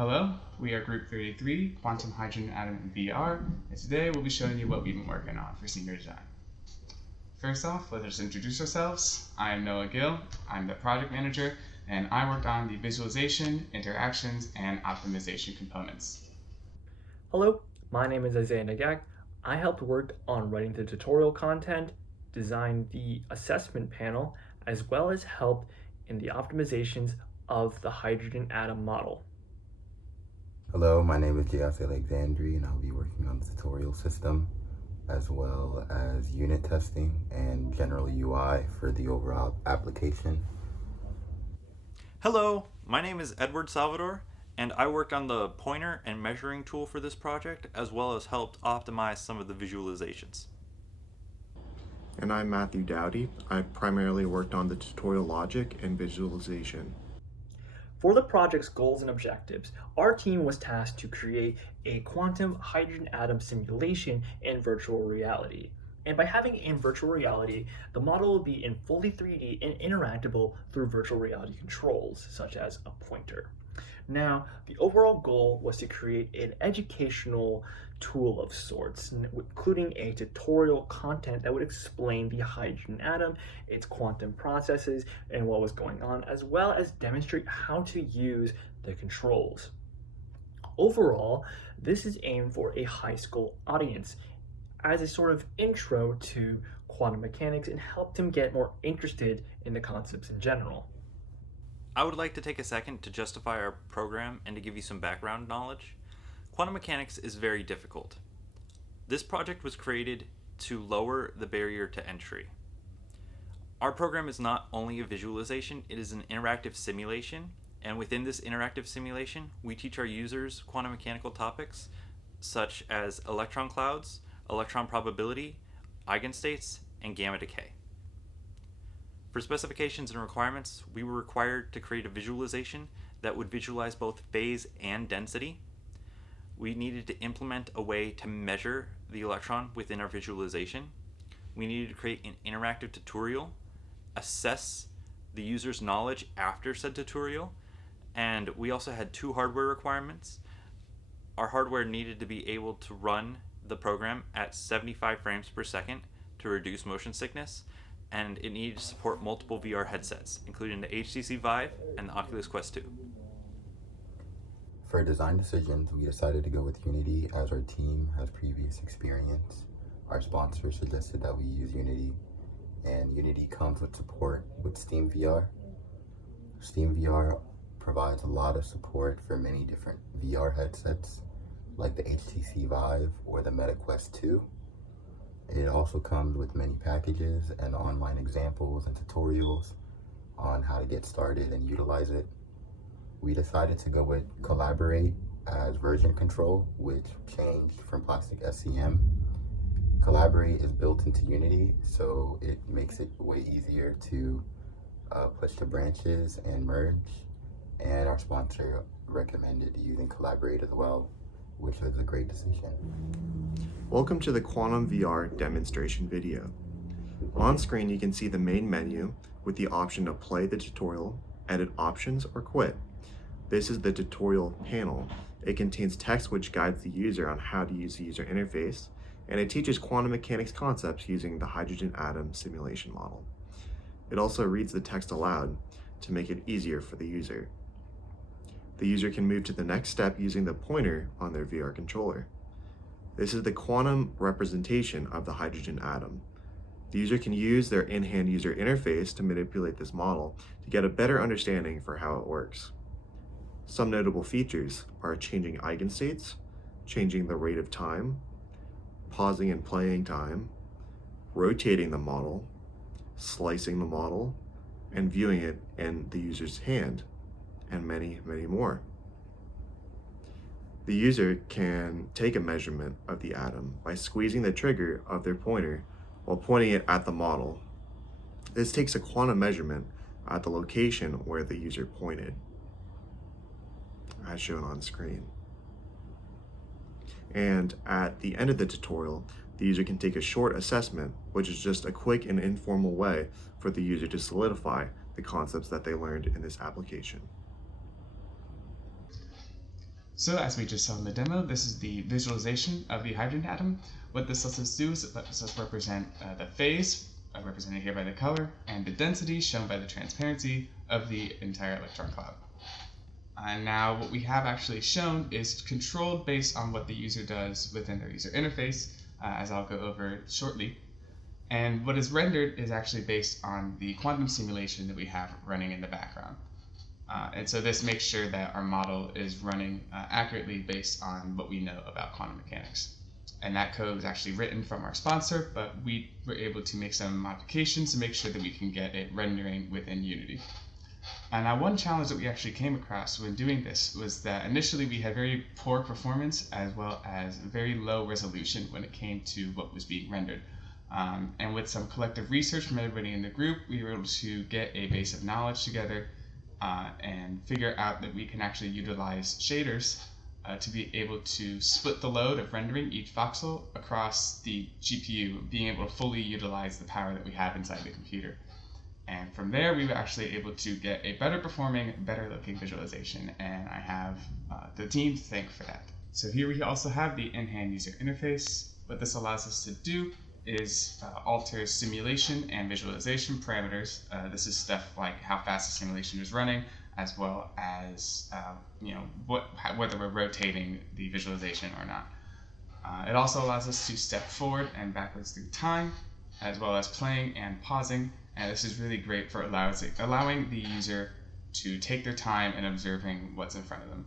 Hello, we are Group 33, Quantum Hydrogen Atom VR, and today we'll be showing you what we've been working on for senior design. First off, let us introduce ourselves. I am Noah Gill, I'm the project manager, and I worked on the visualization, interactions, and optimization components. Hello, my name is Isaiah Nagak. I helped work on writing the tutorial content, designed the assessment panel, as well as helped in the optimizations of the hydrogen atom model. Hello, my name is J.S. Alexandri, and I'll be working on the tutorial system, as well as unit testing and general UI for the overall application. Hello, my name is Edward Salvador, and I worked on the pointer and measuring tool for this project, as well as helped optimize some of the visualizations. And I'm Matthew Dowdy. I primarily worked on the tutorial logic and visualization. For the project's goals and objectives, our team was tasked to create a quantum hydrogen atom simulation in virtual reality. And by having it in virtual reality, the model will be in fully 3D and interactable through virtual reality controls, such as a pointer. Now, the overall goal was to create an educational tool of sorts, including a tutorial content that would explain the hydrogen atom, its quantum processes, and what was going on, as well as demonstrate how to use the controls. Overall, this is aimed for a high school audience as a sort of intro to quantum mechanics and help them get more interested in the concepts in general. I would like to take a second to justify our program and to give you some background knowledge. Quantum mechanics is very difficult. This project was created to lower the barrier to entry. Our program is not only a visualization, it is an interactive simulation, and within this interactive simulation, we teach our users quantum mechanical topics such as electron clouds, electron probability, eigenstates, and gamma decay. For specifications and requirements, we were required to create a visualization that would visualize both phase and density. We needed to implement a way to measure the electron within our visualization. We needed to create an interactive tutorial, assess the user's knowledge after said tutorial, and we also had two hardware requirements. Our hardware needed to be able to run the program at 75 frames per second to reduce motion sickness, and it needed to support multiple VR headsets, including the HTC Vive and the Oculus Quest 2. For design decisions, we decided to go with Unity as our team has previous experience. Our sponsor suggested that we use Unity, and Unity comes with support with SteamVR. SteamVR provides a lot of support for many different VR headsets, like the HTC Vive or the Meta Quest 2. It also comes with many packages and online examples and tutorials on how to get started and utilize it. We decided to go with Collaborate as version control, which changed from Plastic SCM. Collaborate is built into Unity, so it makes it way easier to push the branches and merge. And our sponsor recommended using Collaborate as well, which was a great decision. Welcome to the QuantumVR demonstration video. On screen, you can see the main menu with the option to play the tutorial, edit options, or quit. This is the tutorial panel. It contains text which guides the user on how to use the user interface, and it teaches quantum mechanics concepts using the hydrogen atom simulation model. It also reads the text aloud to make it easier for the user. The user can move to the next step using the pointer on their VR controller. This is the quantum representation of the hydrogen atom. The user can use their in-hand user interface to manipulate this model to get a better understanding for how it works. Some notable features are changing eigenstates, changing the rate of time, pausing and playing time, rotating the model, slicing the model, and viewing it in the user's hand, and many, many more. The user can take a measurement of the atom by squeezing the trigger of their pointer while pointing it at the model. This takes a quantum measurement at the location where the user pointed, as shown on screen. And at the end of the tutorial, the user can take a short assessment, which is just a quick and informal way for the user to solidify the concepts that they learned in this application. So as we just saw in the demo, this is the visualization of the hydrogen atom. What this lets us do is it lets us represent the phase, represented here by the color, and the density shown by the transparency of the entire electron cloud. And now what we have actually shown is controlled based on what the user does within their user interface, as I'll go over shortly. And what is rendered is actually based on the quantum simulation that we have running in the background. And so this makes sure that our model is running accurately based on what we know about quantum mechanics. And that code was actually written from our sponsor, but we were able to make some modifications to make sure that we can get it rendering within Unity. And now one challenge that we actually came across when doing this was that initially we had very poor performance as well as very low resolution when it came to what was being rendered. And with some collective research from everybody in the group, we were able to get a base of knowledge together and figure out that we can actually utilize shaders to be able to split the load of rendering each voxel across the GPU, being able to fully utilize the power that we have inside the computer. And from there, we were actually able to get a better performing, better looking visualization, and I have the team to thank for that. So here we also have the in-hand user interface. What this allows us to do is alter simulation and visualization parameters. This is stuff like how fast the simulation is running, as well as whether we're rotating the visualization or not. It also allows us to step forward and backwards through time, as well as playing and pausing. And this is really great for allowing the user to take their time in observing what's in front of them.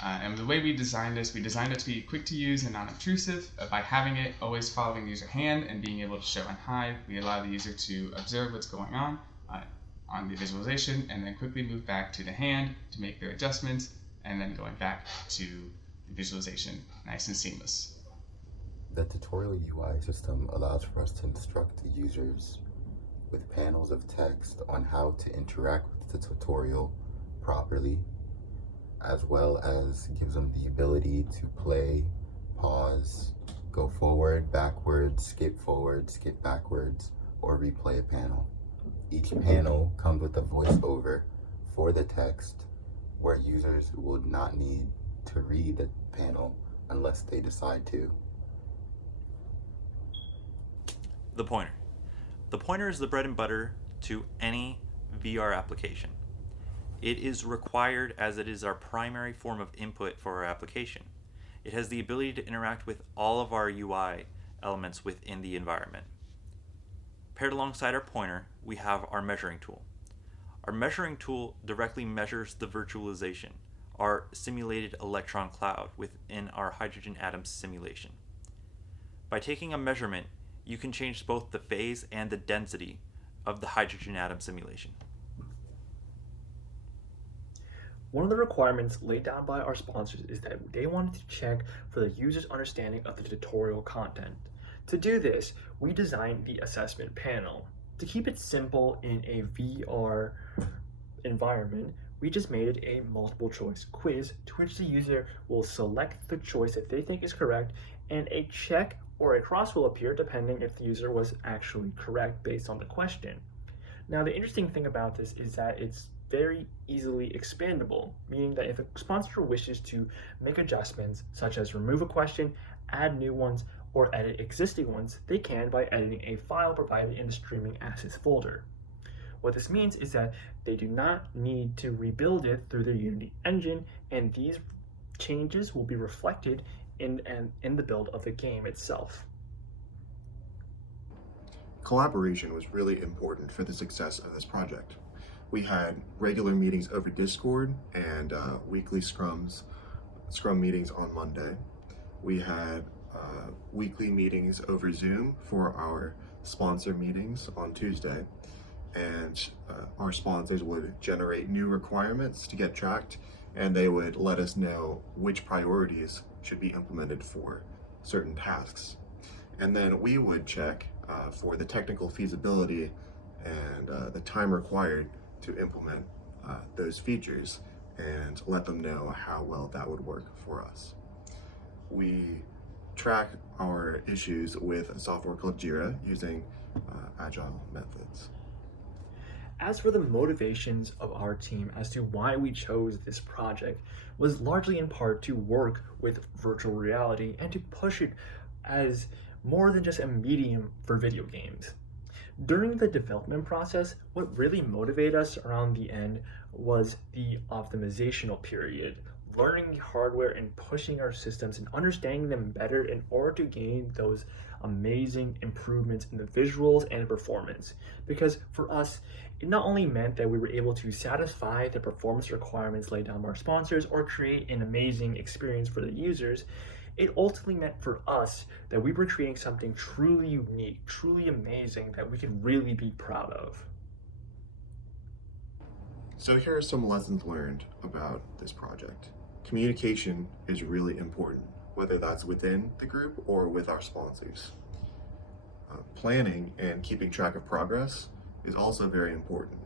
And the way we designed it to be quick to use and non-obtrusive. By having it always following the user hand and being able to show and hide, we allow the user to observe what's going on the visualization, and then quickly move back to the hand to make their adjustments, and then going back to the visualization, nice and seamless. The tutorial UI system allows for us to instruct the users with panels of text on how to interact with the tutorial properly, as well as gives them the ability to play, pause, go forward, backwards, skip backwards, or replay a panel. Each panel comes with a voiceover for the text, where users will not need to read the panel unless they decide to. The pointer. The pointer is the bread and butter to any VR application. It is required as it is our primary form of input for our application. It has the ability to interact with all of our UI elements within the environment. Paired alongside our pointer, we have our measuring tool. Our measuring tool directly measures the virtualization, our simulated electron cloud within our hydrogen atom simulation. By taking a measurement, you can change both the phase and the density of the hydrogen atom simulation. One of the requirements laid down by our sponsors is that they wanted to check for the user's understanding of the tutorial content. To do this, we designed the assessment panel. To keep it simple in a VR environment, we just made it a multiple choice quiz to which the user will select the choice that they think is correct, and a check or a cross will appear depending if the user was actually correct based on the question. Now, the interesting thing about this is that it's very easily expandable, meaning that if a sponsor wishes to make adjustments such as remove a question, add new ones, or edit existing ones, they can by editing a file provided in the streaming assets folder. What this means is that they do not need to rebuild it through their Unity engine, and these changes will be reflected in the build of the game itself. Collaboration was really important for the success of this project. We had regular meetings over Discord and weekly scrum meetings on Monday. We had weekly meetings over Zoom for our sponsor meetings on Tuesday. And our sponsors would generate new requirements to get tracked, and they would let us know which priorities should be implemented for certain tasks. And then we would check for the technical feasibility and the time required to implement those features and let them know how well that would work for us. We track our issues with a software called Jira using agile methods. As for the motivations of our team as to why we chose this project was largely in part to work with virtual reality and to push it as more than just a medium for video games. During the development process, what really motivated us around the end was the optimizational period, learning the hardware and pushing our systems and understanding them better in order to gain those amazing improvements in the visuals and performance. Because for us, it not only meant that we were able to satisfy the performance requirements laid down by our sponsors or create an amazing experience for the users, it ultimately meant for us that we were creating something truly unique, truly amazing that we can really be proud of. So here are some lessons learned about this project. Communication is really important, whether that's within the group or with our sponsors. Planning and keeping track of progress is also very important,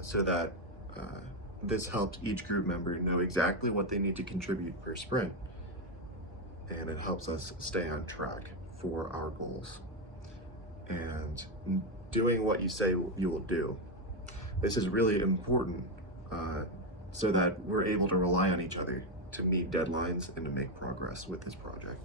so that this helps each group member know exactly what they need to contribute per sprint, and it helps us stay on track for our goals. And doing what you say you will do. This is really important so that we're able to rely on each other to meet deadlines and to make progress with this project.